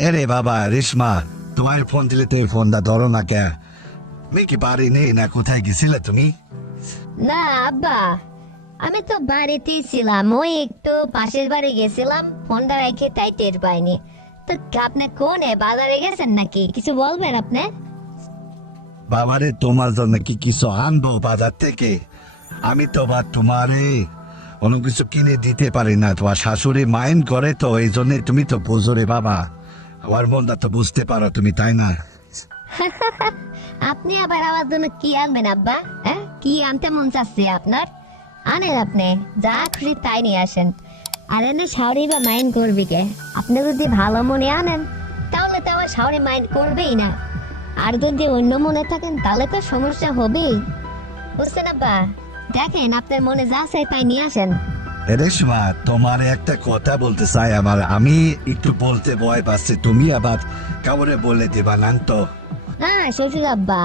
এরে বাবা রেশমা, তোমার ফোন দিলে তো এই ফোনটা ধরো না কে? মেয়ে কি বাড়ি নেই না, কোথায় গেছিলে তুমি? না আব্বা, আমি তো বাড়িতেই ছিলাম, ওই একটু পাশের বাড়ি গেছিলাম, ফোনটা রেখে তাই টের পাইনি। তো আপনি কোনে বাজারে গেছেন নাকি? কিছু বলবেন আপনি? বাবারে তোমার জন্য কি কিছু আনবো বাজার থেকে? আমি তো বা তোমারে কোনো কিছু কিনে দিতে পারি না, তোমার শাশুড়ি মাইন্ড করে, তো এই জন্য তুমি তো বোঝো রে বাবা, আমার মনটা তো বুঝতে পারো তুমি, তাই না? আপনি আবার আমার জন্য কি আনবেন আব্বা? হ্যাঁ, কি আনতে মন চাচ্ছে আপনার? আনেন, আপনি যা খুশি তাই নিয়ে আসেন। আর এনে শাওরি বা মাইন্ড করবি কে? আপনি যদি ভালো মনে আনেন তাহলে তো আমার শাওরি মাইন্ড করবেই না, আর যদি অন্য মনে থাকেন তাহলে তো সমস্যা হবেই। বুঝছেন আব্বা? দেখেন আপনার মনে যা চাই তাই নিয়ে আসেন। রেশমা, তোমার একটা কথা বলতে চাই, আমার আমি একটু বলতে ভয় পাচ্ছি, তুমি আবার কাউরে বলে দেবা না তো? হ্যাঁ শ্বশুর আব্বা,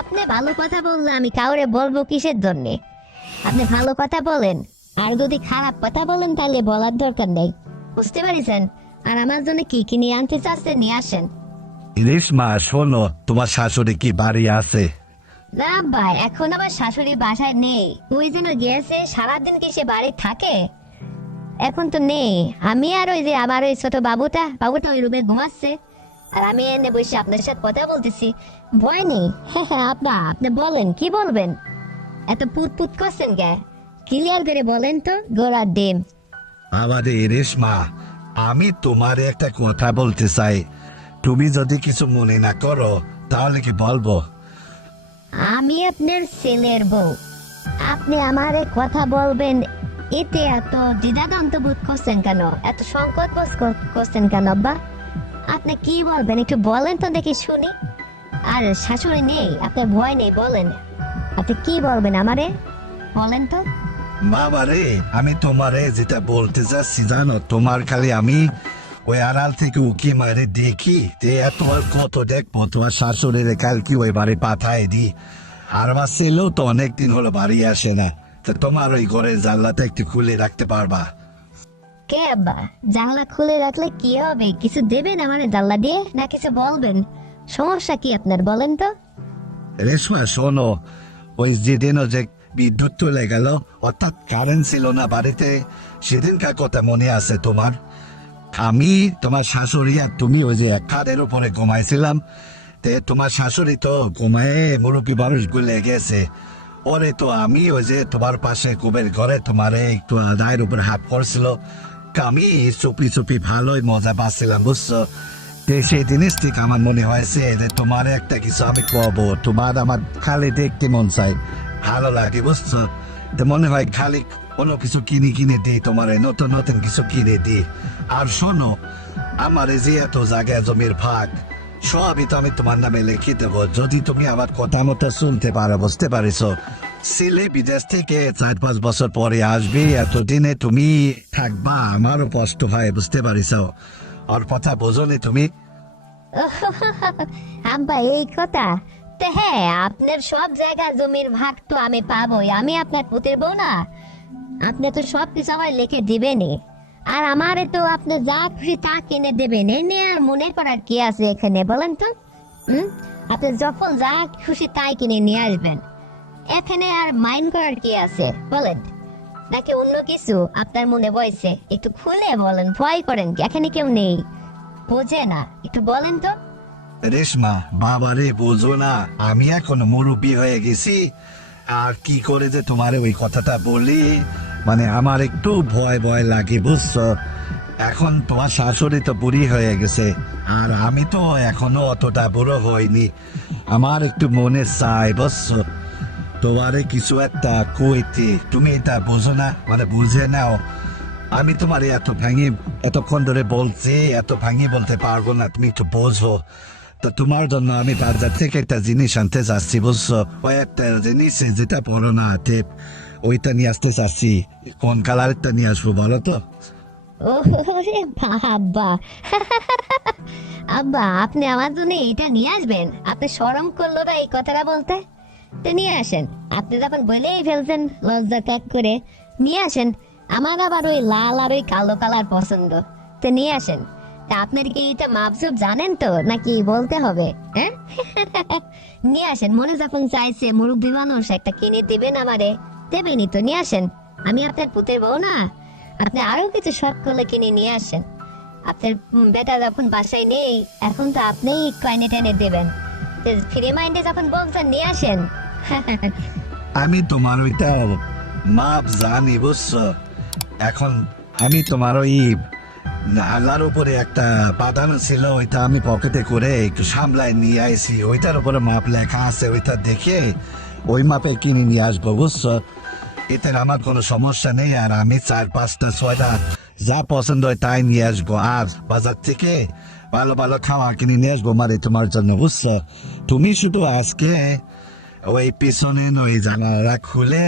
আপনি ভালো কথা বললে আমি কাউরে বলবো কিসের জন্যে? আপনি ভালো কথা বলেন, আর যদি খারাপ কথা বলেন তাহলে বলার দরকার নেই। বুঝতে পারিছেন? আর আমার জন্য কি কি নিয়ে আনতে চাচ্ছেন নিয়ে আসেন। রেশমা শোনো, তোমার শাশুড়ি কি বাড়ি আছে? না ভাই, এখন আমার শাশুড়ি বাসায় নেই, ওই জন্য গিয়েছে। সারাদিন কি সে বাড়ি থাকে? এখন তো নেই। আমি আর ওই যে আমার ওই ছোট বাবুটা বাবুটা ওই রুমে ঘুমাচ্ছে, আর আমি এনে বসে আপনার সাথে কথা বলতেছি। ভয় নেই। হ্যাঁ হ্যাঁ আব্বা, আপনি বলেন, কি বলবেন? এত পুত পুত করছেন কে? ক্লিয়ার করে বলেন তো, গোড়ার ডিম। আমাদের রেশমা, আমি তোমার একটা কথা বলতে চাই, তুমি যদি কিছু মনে না করো তাহলে কি বলবো? আমি আপনার ছেলের বউ, আপনি আমারে কথা বলবেন, এতে এত দ্বিধাদ্বন্দ্ব বোধ করছেন কেন? এত সংকট বোধ করছেন কেন আব্বা? আপনি কি বলবেন একটু বলেন তো দেখি শুনি। আর শাশুড়ি নেই, আপনার ভয় নেই, বলেন আপনি কি বলবেন আমারে, বলেন তো। বাবা রে, আমি তোমারে যেটা বলতে চাচ্ছি জানো, তোমার খালি আমি ওই আড়াল থেকে উকি মারে দেখি যে এত আর কত দেখবো, তোমার শাশুড়ির কাল কি ওই বাড়ি পাঠায় দি। আর আমার ছেলেও তো অনেকদিন হলো বাড়ি আসে না, তো তোমার ওই ঘরের জানলাটা একটু খুলে রাখতে পারবা? কে আব্বা, জানলা খুলে রাখলে কি হবে? কিছু দেবেন আমারে জানলা দিয়ে, না কিছু বলবেন? সমস্যা কি আপনার, বলেন তো। রেশমা শোনো, ওই যেদিনও যে বিদ্যুৎ চলে গেল, অর্থাৎ কারেন্ট ছিল না বাড়িতে, সেদিনকার কথা মনে আছে তোমার? আমি, তোমার শাশুড়ি আর তুমি ওই যে এক খাটের উপরে ঘুমাইছিলাম, তে তোমার শাশুড়ি তো ঘুমায় মুরব্বী মানুষ গুলে গেছে, ওরে তো আমি ওই যে তোমার পাশে কুবের ঘরে তোমার একটু দায়ের উপর হাত পড়ছিল, আমি চুপি চুপি ভালোই মজা পাচ্ছিলাম বুঝছো। সেই জিনিস ঠিক আমার মনে হয়েছে যে তোমার একটা কিছু আমি কব, তোমার আমার খালি দেখতে মন চাই, ভালো লাগে বুঝছো। তো মনে হয় খালি কোনো কিছু কিনে কিনে দিই তোমার, নতুন নতুন কিছু কিনে দিই। আর শোনো, আমার এই যে এত জায়গায় জমির ভাগ সবই তো আমি তোমার নামে লিখে দেবো, যদি তুমি আমার কথা মতো শুনতে পারো, বুঝতে পারিস? ছেলে বিদেশ থেকে 4-5 বছর পরে আসবে, এতদিনে তুমি থাকবা, আমারও কষ্ট হয়, বুঝতে পারিস? ওর কথা বোঝনি তুমি? আব্বা এই কথা? তো হ্যাঁ, আপনার সব জায়গা জমির ভাগ তো আমি পাবোই, আমি আপনার পুতের বউ না? আপনি তো সব কিছু আমার লিখে দিবেনই, আর আমারে তো আপনি যা খুশি তা কিনে দেবেন, এনে আর মনে করার কি আছে এখানে, বলেন তো? হুম, আপনি যখন যা খুশি তাই কিনে নিয়ে আসবেন, এখানে আর মাইন্ড করার কি আছে বলেন? নাকি অন্য কিছু আপনার মনে বইছে? একটু খুলে বলেন, ভয় করেন কি? এখানে কেউ নেই, বোঝে না, একটু বলেন তো। রেশমা বাবারে, বোঝো না আমি এখন মুরব্বী হয়ে গেছি, আর কি করে যে তোমার ওই কথাটা বলি, মানে আমার একটু ভয় ভয় লাগে বুঝছো। এখন তোমার শাশুড়ি তো বুড়ি হয়ে গেছে, আর আমি তো এখনো অতটা বুড়ো হইনি, আমার একটু মনে চাই বুঝছো তোমারে কিছু একটা কইতে, তুমি এটা বোঝো না, মানে বুঝে নাও। আমি তোমার এত ভাঙি এতক্ষণ ধরে বলছি, এত ভাঙি বলতে পারবো না, তুমি একটু বোঝো। তো তোমার জন্য আমি বাজার থেকে একটা জিনিস আনতে চাচ্ছি বুঝছো, ওই একটা জিনিস যেটা পড়ো না টেপ, ওইটা নিয়ে আসতে চাচ্ছি। কোন কালারটা নিয়ে আসবো বলো তো? ওরে বাবা, আব্বা আপনি আমার জন্য এটা নিয়ে আসবেন? আপনি শরম করলো না এই কথাটা বলতে? তো নিয়ে আসেন, আপনি যখন বলেই ফেলছেন লজ্জা ত্যাগ করে, নিয়ে আসেন। আমার আবার ওই লাল আর ওই কালো কালার পছন্দ, তো নিয়ে আসেন। তা আপনার কি এটা মাপজুপ জানেন তো নাকি বলতে হবে? হ্যাঁ নিয়ে আসেন, মনে যখন চাইছে মুরব্বী মানুষ একটা কিনে দিবেন আমারে, দেবেনই তো, নিয়ে আসেন। আমি আপনার পুতের বউ না, আপনি আরো কিছু শখ করলে কিনে নিয়ে আসেন। আপনার বেটা যখন বাসায় নেই, এখন তো আপনিই কয়েনে টেনে দেবেন। ফ্রি মাইন্ডে যখন বলছেন নিয়ে আসেন। আমি তোমার ওইটা মাপ জানি বুঝছো। এখন আমি তোমার ওই নালার উপরে একটা বাঁধানো ছিল, ওইটা আমি পকেটে করে একটু সামলায় নিয়ে আইছি। ওইটার উপরে মাপ লেখা আছে, ওইটা দেখে ওই মাপে কিনে নিয়ে আসবো বুঝছো। এতে আমার কোনো সমস্যা নেই। আর আমি 4-5-6টা যা পছন্দ হয় তাই নিয়ে আসবো। আর বাজার থেকে ভালো ভালো খাওয়া কিনে নিয়ে আসবো মানে তোমার জন্য বুঝছো। তুমি শুধু আজকে ওই পিছনে ওই জানালা খুলে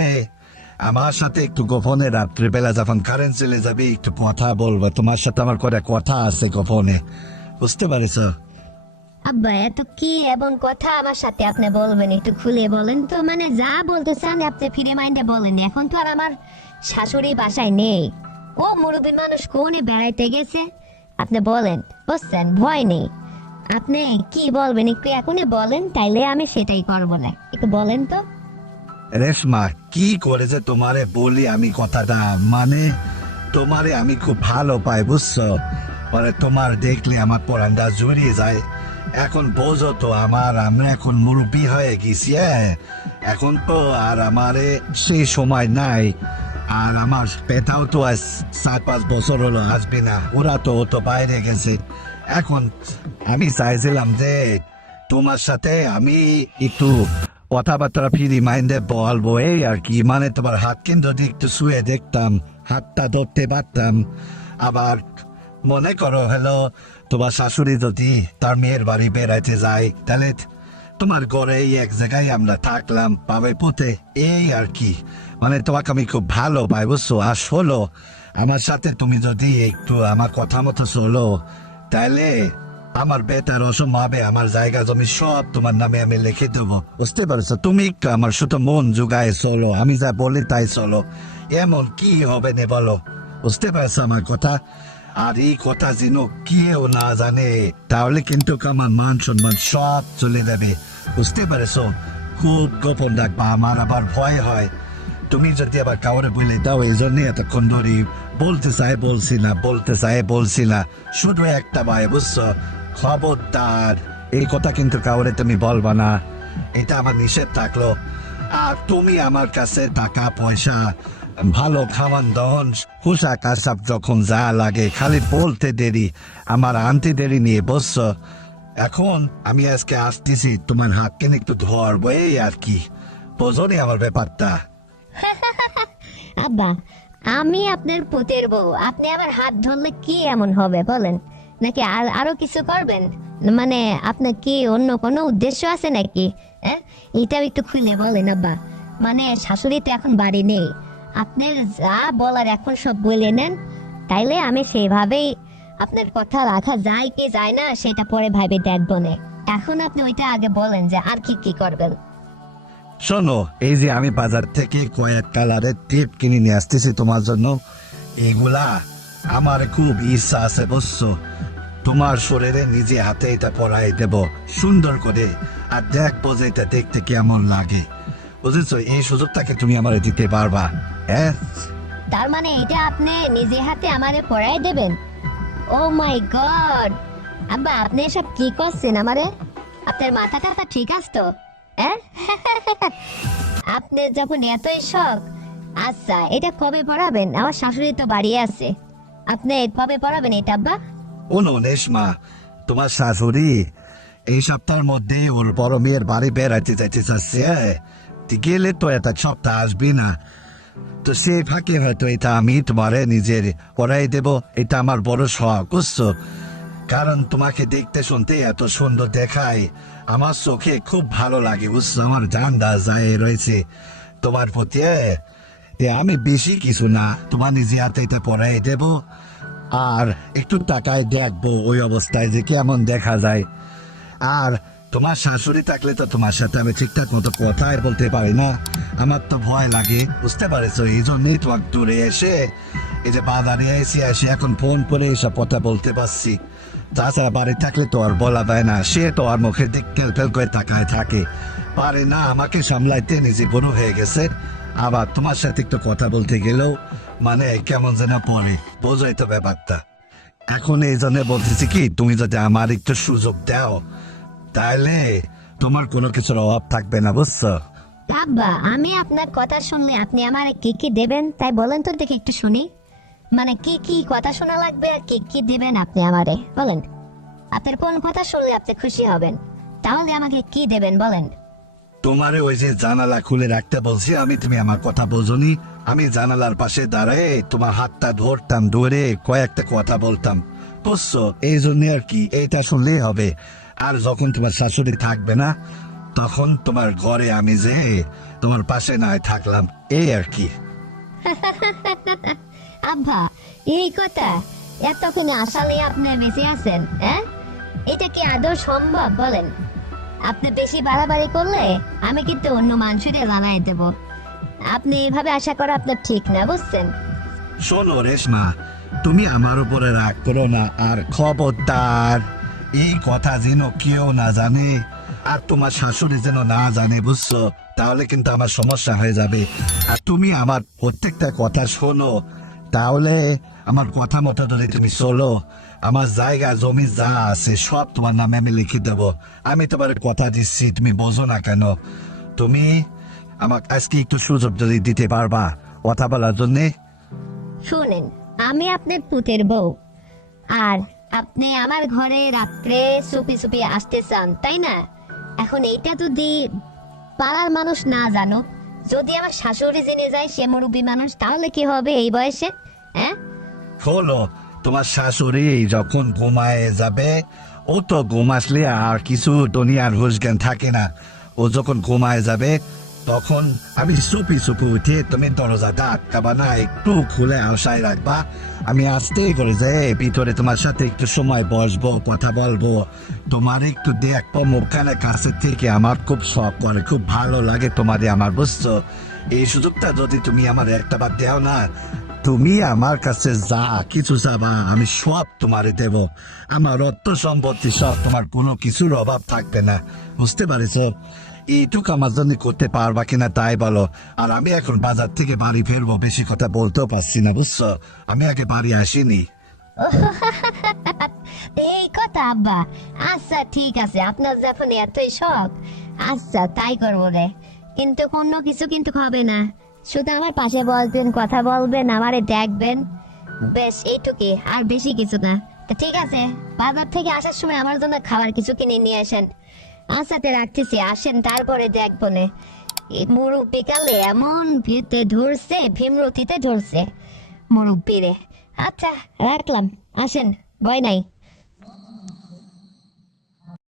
আমার সাথে একটু গোপনে রাত্রিবেলা যখন কারেন্ট চলে যাবে একটু কথা বলবো। তোমার সাথে আমার করে কথা আছে গোপনে, বুঝতে পারিস? আব্বা এত কি এবং কথা আমার সাথে আপনি বলবেন, একটু খুলে বলেন তো। মানে যা বলতে চান আপনি ফ্রি মাইন্ডে বলেন। এখন তো আর আমার শাশুড়ি বাসায় নেই, ও মুরব্বী মানুষ কোনে বেড়াইতে গেছে। আপনি বলেন, বুঝছেন, ভয় নেই। আপনি কি বলবেন একটু এখনই বলেন, তাইলে আমি সেটাই করবো। না একটু বলেন তো। রেশমা, কি করে যে তোমারে বলি আমি কথাটা, মানে তোমারে আমি খুব ভালো পাই বুঝছো। মানে তোমার দেখলে আমার পরানটা জড়িয়ে যায়। এখন বোঝো তো আমরা এখন মুরব্বী হয়ে গেছি। এখন তো আর আমারে সেই সময় নাই। আর আমার পেটাও তো আজ 4-5 বছর হলো আসবে না, ওরা তো বাইরে গেছে। এখন আমি চাইছিলাম যে তোমার সাথে আমি একটু কথাবার্তা ফ্রি মাইন্ডে বলবো, এই আর কি। মানে তোমার হাত কিন্তু যদি একটু শুয়ে দেখতাম, হাতটা ধরতে পারতাম। আবার মনে করো হলো তোমার শাশুড়ি যদি তার মেয়ের বাড়ি বেড়াইতে যায়, তাহলে তোমার ঘরে এই এক জায়গায় আমরা থাকলাম পাবে পুঁতে, এই আর কি। মানে তোমাকে আমি খুব ভালো পাই বুঝছো। আর শোনো, আমার সাথে তুমি যদি একটু আমার কথা মতো চলো, তাহলে আমার বেটার অসম্ভবে আমার জায়গা জমি সব তোমার নামে আমি লিখে দেবো, বুঝতে পারছো? তুমি একটু আমার শুধু মন জোগায় চলো, আমি যা বলি তাই চলো। এমন কি হবে না বলো, বুঝতে পারছো আমার কথা? আর এই কথা যেন কেউ না জানে, তাহলে কিন্তু আমার মান সম্মান সব চলে যাবে, বুঝতে পারছো? খুব গোপন রাখবা, আমার আবার ভয় হয়। তুমি যদি আবার কাউরে বলে দাও, এই জন্য এতক্ষণ ধরে বলতে চাই বলছি না, বলতে চাই বলছি না, শুধু একটা ভয় বুঝছো। খবরদার এই কথা কিন্তু কাউরে তুমি বলবা না, এটা আমার নিষেধ থাকলো। আর তুমি আমার কাছে টাকা পয়সা, ভালো খাওয়ান দাওয়ান, পোশাক আশাক যখন যা লাগে খালি বলতে দেরি, আমার আনতে দেরি নিয়ে বুঝছো। এখন আমি আজকে আসতেছি, তোমার হাত কেন একটু ধরবো, এই আর কি। বোঝনি আমার ব্যাপারটা? আব্বা আমি আপনার পুতের বউ, আপনি আমার হাত ধরলে কি এমন হবে বলেন? নাকি আরো কিছু করবেন? মানে আপনার কি অন্য কোনো উদ্দেশ্য আছে নাকি? হ্যাঁ, এটাও একটু খুলে বলেন আব্বা। মানে শাশুড়ি তো এখন বাড়ি নেই, আপনার যা বলার এখন সব বলে নেন, তাইলে আমি সেভাবেই আপনার কথা রাখা যায় কি যায় না সেটা পরে ভাবে দেখবো না। এখন আপনি ওইটা আগে বলেন যে আর কি কি করবেন। শোনো, এই যে আমি বাজার থেকে কয়েক কালারের টিপ কিনে নিয়ে আসতেছি তোমার জন্য। এগুলা আমার খুব ইচ্ছা আছে বুঝছো। তোমার শরীরে নিজে হাতে এটা পরাই দেব সুন্দর করে, আর দেখবো যে এটা দেখতে কেমন লাগে, বুঝেছো? এই সুযোগটাকে তুমি আমার দিতে পারবা? হ্যাঁ, তার মানে এটা আপনি নিজে হাতে আমারে পড়াই দেবেন? ও মাই গড, আব্বা আপনি এসব কি করছেন আমারে? আপনার মাথা টাথা ঠিক আছে তো? হ্যাঁ আপনি যখন এতই শখ, আচ্ছা এটা কবে পড়াবেন? আমার শাশুড়ি তো বাড়ি আছে, আপনি কবে পড়াবেন এটা আব্বা? রেশমা, তোমার শাশুড়ি এই সপ্তাহের মধ্যে ওর বড় মেয়ের বাড়ি বেড়াইতে যাইতে চাচ্ছে। গেলে তো এটা সপ্তাহ আসবি না, তো সেই ফাঁকে হয়তো এটা আমি তোমারে নিজের পড়াই দেব। এটা আমার বড় শখ বুঝছো। কারণ তোমাকে দেখতে শুনতে এত সুন্দর দেখায়, আমার চোখে খুব ভালো লাগে বুঝছো। আমার জানদা যায় রয়েছে তোমার প্রতি। আমি বেশি কিছু না, তোমার নিজে হাতে এটা পড়াই দেব। আর একটু টাকায় দেখবো ওই অবস্থায় যে কেমন দেখা যায়। আর তোমার শাশুড়ি থাকলে তো তোমার সাথে আমি ঠিকঠাক মতো কথাই বলতে পারি না, আমার তো ভয় লাগে, বুঝতে পারছো? এই জন্যই তোমার দূরে এসে এই যে বাজারে এসে এখন ফোন করে এসব কথা বলতে পারছি। তাছাড়া বাড়ি থাকলে তো আর বলা যায় না, সে তো আর মুখের দিক ফেল করে তাকায় থাকে, পারে না আমাকে সামলাইতে, নিজে বড় হয়ে গেছে। আবার তোমার সাথে একটু কথা বলতে গেলেও মানে কেমন যেন পড়ে, বোঝাই তো ব্যাপারটা। এখন এই জন্য বলতেছি কি, তুমি যদি আমার একটু সুযোগ দাও তাহলে তোমার কোনো কিছুর অভাব থাকবে না, বুঝছো? আব্বা, আমি আপনার কথা শুনলে আপনি আমার কি কি দেবেন তাই বলেন তো দেখি একটু শুনি। মানে কি কি কথা শোনা লাগবে আর কি কি দেবেন আপনি আমারে বলেন। আপনার কোন কথা শুনলে আপনি খুশি হবেন, তাহলে আমাকে কি দেবেন বলেন। তোমারে ওই যে জানালা খুলে রাখতে বলছি আমি, তুমি আমার কথা বোঝনি। আমি জানালার পাশে দাঁড়ায় তোমার হাতটা ধরতাম, ধরে কয়েকটা কথা বলতাম, বুঝছো? এই জন্য আর কি, এটা শুনলেই হবে। আর যখন তোমার শাশুড়ি থাকবে না, তখন তোমার ঘরে আমি যে তোমার পাশে নয় থাকলাম, এই আর কি। আব্বা, এই কথা এতক্ষণে আসলে আপনি বেঁচে আছেন? হ্যাঁ, এটা কি আদৌ সম্ভব বলেন? আপনি বেশি বাড়াবাড়ি করলে আমি কিন্তু অন্য মানুষের জানাই দেব। আপনি এভাবে আশা করা আপনার ঠিক না, বুঝছেন? শোনো রেশমা, তুমি আমার উপরে রাগ করো না, আর খবরদার এই কথা যেন কেউ না জানে, আর তোমার শাশুড়ি যেন না জানে, বুঝছো? তাহলে কিন্তু আমার সমস্যা হয়ে যাবে। আর তুমি আমার প্রত্যেকটা কথা শোনো, তাহলে আমার কথা মতো যদি তুমি চলো, আমার জায়গা জমি যা আছে সব তোমার নামে আমি লিখে দেব। আমি তোমার কথা দিচ্ছি, তুমি বোঝো না কেন? তুমি আমাকে আজকে একটু সুযোগ যদি দিতে পারবা কথা বলার জন্যে। শুনেন, আমি আপনার পুতের বউ, আর আপনি আমার ঘরে রাত্রে চুপি চুপি আসতে চান, তাই না? এখন এইটা যদি পাড়ার মানুষ না জানুক, যদি আমার শাশুড়ি জেনে যায় সে মুরব্বী মানুষ, তাহলে কি হবে এই বয়সে? হ্যাঁ, হলো, তোমার শাশুড়ি যখন ঘুমায় যাবে, ও তো ঘুম আসলে আর কিছু দুনিয়ার হুঁশ জ্ঞান থাকে না। ও যখন ঘুমায় যাবে তখন আমি চুপি চুপি উঠে, তুমি দরজাটা আটকাবা না, একটু খুলে আশায় রাখবা। আমি আস্তে করে যাই ভিতরে, তোমার সাথে একটু সময় বসবো, কথা বলবো, তোমার একটু দেখবো মুখখানে কাছে থেকে। আমার খুব শখ করে, খুব ভালো লাগে তোমারে আমার, বুঝছো? এই সুযোগটা যদি তুমি আমার একটা বার দেও না, তুমি আমার কাছে যা কিছু চাবা আমি সব তোমারে দেব। আমার অর্থ সম্পত্তি সব, তোমার কোনো কিছুর অভাব থাকবে না, বুঝতে পারিস? এইটুকু আমার জন্য করতে পারবা কিনা তাই বলো। আর আমি এখন বাজার থেকে বাড়ি ফিরবো, বেশি কথা বলতেও পারছি না, বুঝছো? আমি আগে বাড়ি আসিনি। এই কথা আব্বা। আচ্ছা ঠিক আছে, আপনার যখন এতই শখ, আচ্ছা তাই করবো রে। কিন্তু কোনো কিছু কিন্তু হবে না, শুধু আমার পাশে বসবেন, কথা বলবেন, আমারে দেখবেন, বেশ এইটুকুই, আর বেশি কিছু না। তা ঠিক আছে, বাজার থেকে আসার সময় আমার জন্য খাবার কিছু কিনে নিয়ে আসেন। আচ্ছাতে রাখতেছি, আসেন তারপরে দেখবো নে। এই মুরব্বি কালে এমন ভিতে ধরছে, ভীমরতিতে ধরছে মুরব্বি রে। আচ্ছা রাখলাম, আসেন, ভয় নাই।